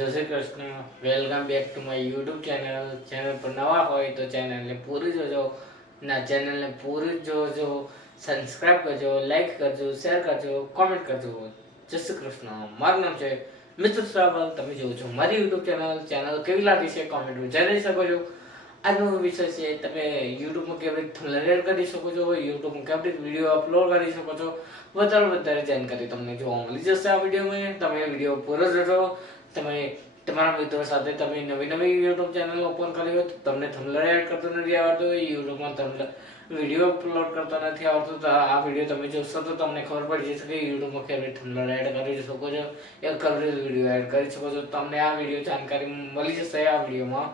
જય Shri Krishna. Welcome back to my YouTube channel પર નવા હોય તો ચેનલને પૂરી જોજો, ના ચેનલને પૂરી જોજો, સબસ્ક્રાઇબ કરજો, લાઈક કરજો, શેર કરજો, કોમેન્ટ કરજો. જય શ્રી કૃષ્ણ. મારું નામ છે મિત્ર શ્રાવણ. તમે જોવો છો મારી યુટ્યુબ ચેનલ કેવી લાગી છે કોમેન્ટમાં જણાવી શકો છો. આજનો વિષય છે તમે યુટ્યુબમાં કેવી રીતે થંબનેલ કરી શકો છો, યુટ્યુબમાં કેવી રીતે વિડીયો અપલોડ કરી શકો છો. વધારે જાણકારી તમને જોવા મળી જશે આ વિડીયોમાં. તમે વિડીયો પૂરો જોજો. તમે તમારા મિત્રો સાથે તમે નવી યુટ્યુબ ચેનલ ઓપન કરી હોય તો તમને થંબનેલ એડ કરતો નથી આવડતું, યુટ્યુબમાં તમને વિડીયો અપલોડ કરતો નથી આવડતું, તો આ વિડીયો તમે જોશો તો તમને ખબર પડી જશે કે યુટ્યુબમાં કેવી રીતે થંબનેલ એડ કરી શકો છો, એક કેવી રીતે વિડીયો એડ કરી શકો છો. તમને આ વિડીયો જાણકારી મળી જશે આ વિડીયોમાં.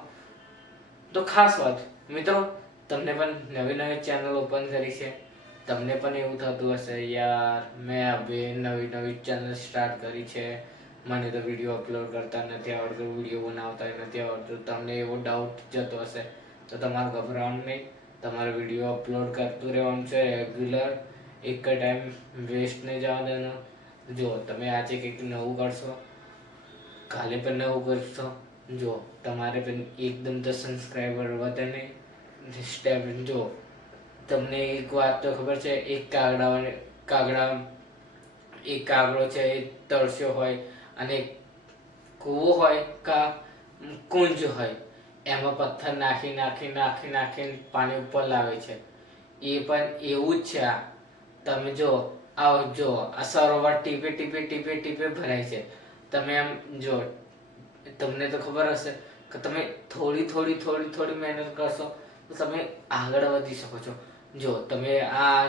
તો ખાસ વાત મિત્રો, તમને પણ નવી ચેનલ ઓપન કરી છે, તમને પણ એવું થતું હશે યાર મેં હવે નવી ચેનલ સ્ટાર્ટ કરી છે, મને તો વિડીયો અપલોડ કરતા નથી આવડતું, વિડીયો બનાવતા નથી આવડતું. તમને એવો ડાઉટ જતો હશે તો તમારે ગભરાવાનું નહીં. તમારે વિડીયો અપલોડ કરતું રહેવાનું છે રેગ્યુલર, એક ટાઈમ વેસ્ટ નહીં જવા દેવાનો. જો તમે આજે કંઈક નવું કરશો, કાલે પણ નવું કરશો. જો તમારે પણ એકદમ તો સબસ્ક્રાઈબર વધે નહીં. સ્ટેપ જો તમને એક વાત તો ખબર છે, એક કાગડો છે એ તરસ્યો હોય અને કૂવો હોય કા કુંજ હોય, એમાં પથ્થર નાખીને પાણી ઉપર લાવે છે. એ પણ એવું જ છે. આ તમે જો આ સરોવર ટીપે ભરાય છે. તમે એમ જો તમને તો ખબર હશે કે તમે થોડી મહેનત કરશો તો તમે આગળ વધી શકો છો. જો તમે આ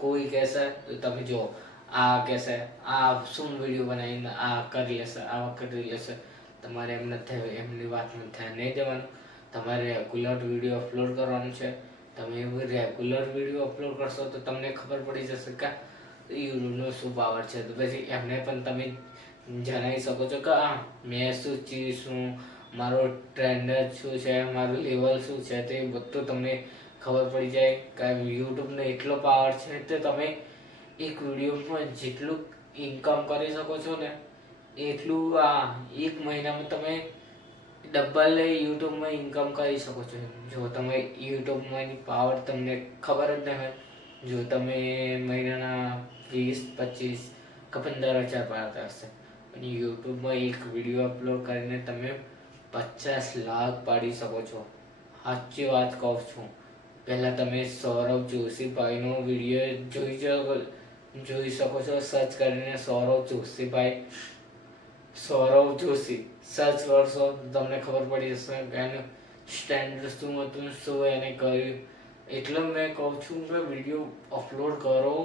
કોઈ કહેશે તો તમે જો આ કહેશે આ શું વિડીયો બનાવીને આ કરી લેશે, આવા કરી લેશે. તમારે એમ નથી થાય, એમની વાતમાં ધ્યાન નહીં દેવાનું. તમારે રેગ્યુલર વિડીયો અપલોડ કરવાનું છે. તમે એવું રેગ્યુલર વિડીયો અપલોડ કરશો તો તમને ખબર પડી જશે કે યુટ્યુબનો શું પાવર છે. તો પછી એમને પણ તમે જણાવી શકો છો કે મેં શું મારો ટ્રેન્ડ શું છે, મારું લેવલ શું છે, તે બધું તમને ખબર પડી જાય કે યુટ્યુબનો એટલો પાવર છે તો તમે એક વિડીયોમાં જેટલું ઇન્કમ કરી શકો છો ને એટલું એક મહિનામાં તમે ડબલ યુટ્યુબમાં ઇન્કમ કરી શકો છો. જો તમે યુટ્યુબમાં પાવર તમને ખબર જ ન હોય, જો તમે મહિનાના 20-25 કે 15,000 પાડતા હશે અને યુટ્યુબમાં એક વિડીયો અપલોડ કરીને તમે 50 લાખ પાડી શકો છો. સાચી વાત કહું છું. પહેલાં તમે સૌરવ જોશીભાઈનો વિડીયો જોઈ શકો છો. સર્ચ કરીને સૌરવ જોશી સર્ચ કરશો તમને ખબર પડી જશે કે એનું સ્ટેન્ડર્ડ શું હતું, શું એને કર્યું. એટલે મેં કહું છું કે વિડીયો અપલોડ કરો,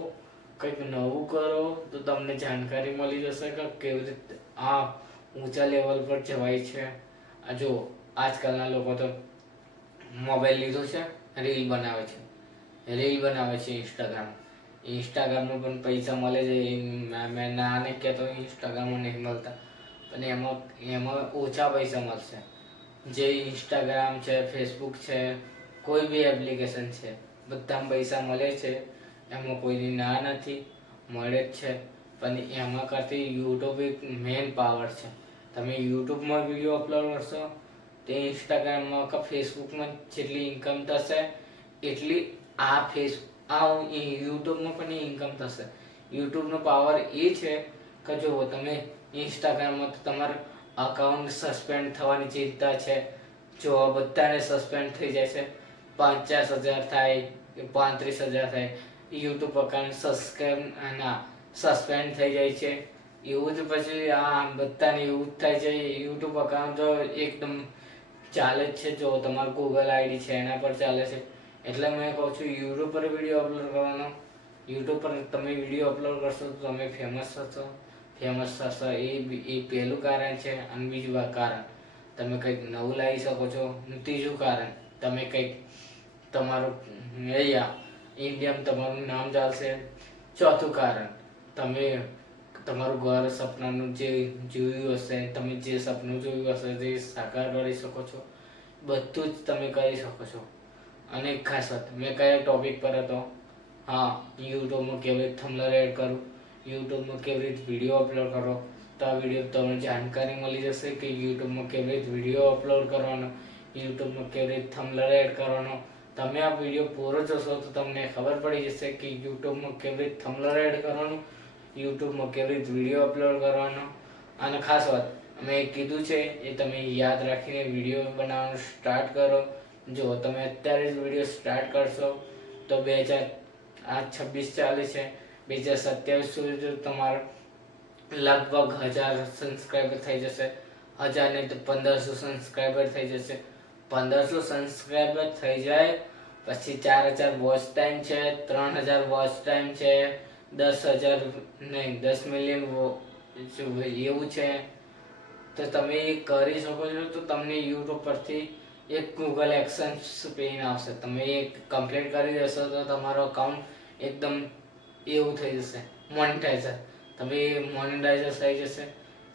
કંઈક નવું કરો તો તમને જાણકારી મળી જશે કે કેવી રીતે ઊંચા લેવલ પર જવાય છે. જો આજકાલના લોકો તો મોબાઈલ લીધો છે, રીલ બનાવે છે ઇન્સ્ટાગ્રામમાં પણ પૈસા મળે છે. મેં ના નહીં કહેતો ઇન્સ્ટાગ્રામમાં નહીં મળતા, પણ એમાં ઓછા પૈસા મળશે. જે ઇન્સ્ટાગ્રામ છે, ફેસબુક છે, કોઈ બી એપ્લિકેશન છે, બધામાં પૈસા મળે છે. એમાં કોઈની ના નથી, મળે જ છે. પણ એમાં કરતી યુટ્યુબ એક મેઇન પાવર છે. તમે યુટ્યુબમાં વિડીયો અપલોડ કરશો તે ઇન્સ્ટાગ્રામમાં કે ફેસબુકમાં જેટલી ઇન્કમ થશે એટલી યુટ્યુબમાં પણ ઇન્કમ થશે. યુટ્યુબનો પાવર એ છે કે જો તમે ઇન્સ્ટાગ્રામમાં તો તમારું અકાઉન્ટ સસ્પેન્ડ થવાની ચિંતા છે. જો બધાને સસ્પેન્ડ થઈ જાય છે, 50,000 થાય કે 35,000 થાય, યુટ્યુબ અકાઉન્ટ સસ્પેન્ડ થઈ જાય છે. એવું જ પછી બધાને એવું જ થાય છે. યુટ્યુબ અકાઉન્ટ એકદમ ચાલે જ છે. જો તમારું ગૂગલ આઈડી છે એના પર ચાલે છે. એટલે મેં કહું છું યુટ્યુબ પર વિડીયો અપલોડ કરવાનો. યુટ્યુબ પર તમે વિડીયો અપલોડ કરશો તો તમે ફેમસ થશો. એ પહેલું કારણ છે. અને બીજું કારણ તમે કંઈક નવું લાવી શકો છો. ત્રીજું કારણ તમે કંઈક તમારું ઇન્ડિયામાં તમારું નામ ચાલશે. ચોથું કારણ તમે તમારું ઘર સપનાનું જે જોયું હશે, તમે જે સપનું જોયું હશે તે સાકાર કરી શકો છો. બધું જ તમે કરી શકો છો. અને ખાસ વાત મેં કયા ટોપિક પર હતો, યુટ્યુબમાં કેવી રીતે થંબનેલ એડ કરું, યુટ્યુબમાં કેવી રીતે વિડીયો અપલોડ કરો, તો આ વિડીયો તમને જાણકારી મળી જશે કે યુટ્યુબમાં કેવી રીતે વિડીયો અપલોડ કરવાનો, યુટ્યુબમાં કેવી રીતે થંબનેલ એડ કરવાનો. તમે આ વિડીયો પૂરો જોશો તો તમને ખબર પડી જશે કે યુટ્યુબમાં કેવી રીતે થંબનેલ એડ કરવાનું, યુટ્યુબમાં કેવી રીતે વિડીયો અપલોડ કરવાનો. અને ખાસ વાત મેં કીધું છે એ તમે યાદ રાખીને વિડીયો બનાવવાનું સ્ટાર્ટ કરો. જો તમે અત્યારે જ વિડીયો સ્ટાર્ટ કરશો તો 2026 ચાલે છે, 2027 સુધી તમારો લગભગ 1000 સબસ્ક્રાઈબર થઈ જશે. 1000 નહીં તો 1500 સબસ્ક્રાઈબર થઈ જશે. 1500 સબસ્ક્રાઈબર થઈ જાય પછી 4000 વોચ ટાઈમ છે, 3000 વોચ ટાઈમ છે, 10,000 નહીં 10 મિલિયન એવું છે. તો તમે એ કરી શકો છો. તો તમને યુટ્યુબ પરથી એક ગૂગલ એક્સન્સ પિન આવશે. તમે એ કમ્પ્લીટ કરી દેશો તો તમારો અકાઉન્ટ એકદમ એવું થઈ જશે, મોનેટાઇઝર. તમે મોનેટાઇઝર થઈ જશે.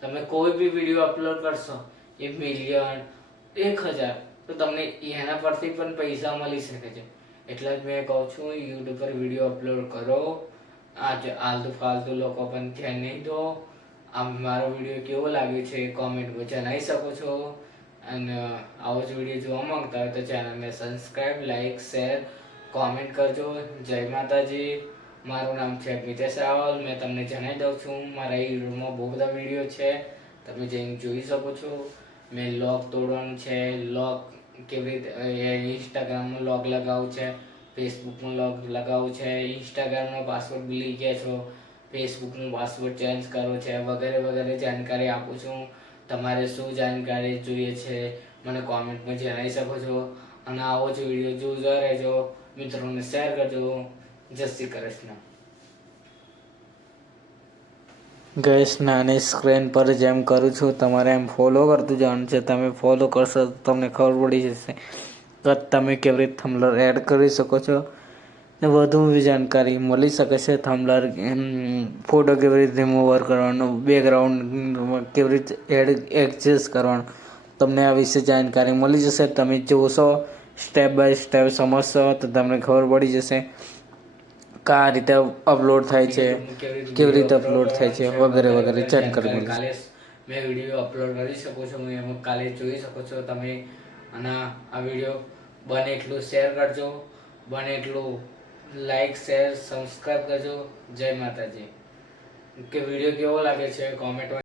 તમે કોઈ બી વિડીયો અપલોડ કરશો 1 મિલિયન 1000 તો તમને એના પરથી પણ પૈસા મળી શકે છે. એટલે જ મેં કહું છું યુટ્યુબ પર વિડીયો અપલોડ કરો. આલતુ ફાલતુ લોકો પણ ધ્યાન નહીં દો. આ મારો વિડીયો કેવો લાગ્યો છે કોમેન્ટમાં જણાવી શકો છો. અને આવો જ વિડીયો જોવા માંગતા હોય તો ચેનલને સબસ્ક્રાઈબ, લાઈક, શેર, કોમેન્ટ કરજો. જય માતાજી. મારું નામ છે મિતેશ રાવલ. મેં તમને જણાવી દઉં છું મારા યુટ્યુબમાં બહુ બધા વિડીયો છે, તમે જઈને જોઈ શકો છો. મેં લોક તોડવાનું છે, લોક કેવી રીતે ઇન્સ્ટાગ્રામમાં લોક લગાવવું છે, ફેસબુકમાં લોક લગાવવું છે, ઇન્સ્ટાગ્રામનો પાસવર્ડ ભૂલી ગયા છો, ફેસબુકનો પાસવર્ડ ચેન્જ કરવો છે, વગેરે વગેરે જાણકારી આપું છું. તમારે શું જાણકારી જોઈએ છે મને કોમેન્ટમાં જણાવી શકો છો. અને આવો જ વિડીયો જોતા રહેજો, મિત્રોને શેર કરજો. જય શ્રી કૃષ્ણ. ગેસ નાની સ્ક્રીન પર જેમ કરું છું તમારે એમ ફોલો કરતું જવાનું છે. તમે ફોલો કરશો તો તમને ખબર પડી જશે કે તમે કેવી રીતે થંબનેલ એડ કરી શકો છો ને વધુ જાણકારી મળી શકે છે. થંબનેલ ફોટો કેવી રીતે રિમૂવર કરવાનો, બેકગ્રાઉન્ડ કેવી રીતે એડજસ્ટ કરવાનું, તમને આ વિશે જાણકારી મળી જશે. તમે જોશો સ્ટેપ બાય સ્ટેપ સમજશો તો તમને ખબર પડી જશે કે આ રીતે અપલોડ થાય છે, કેવી રીતે અપલોડ થાય છે, વગેરે વગેરે જાણકારી મળી. કાલે મેં વિડીયો અપલોડ કરી શકું છું, એમાં કાલે જોઈ શકો છો તમે. અને આ વિડીયો બને એટલું શેર કરજો, બને એટલું લાઈક, શેર, સબસ્ક્રાઈબ કરજો. જય માતાજી. કે વિડીયો કેવો લાગે છે કોમેન્ટમાં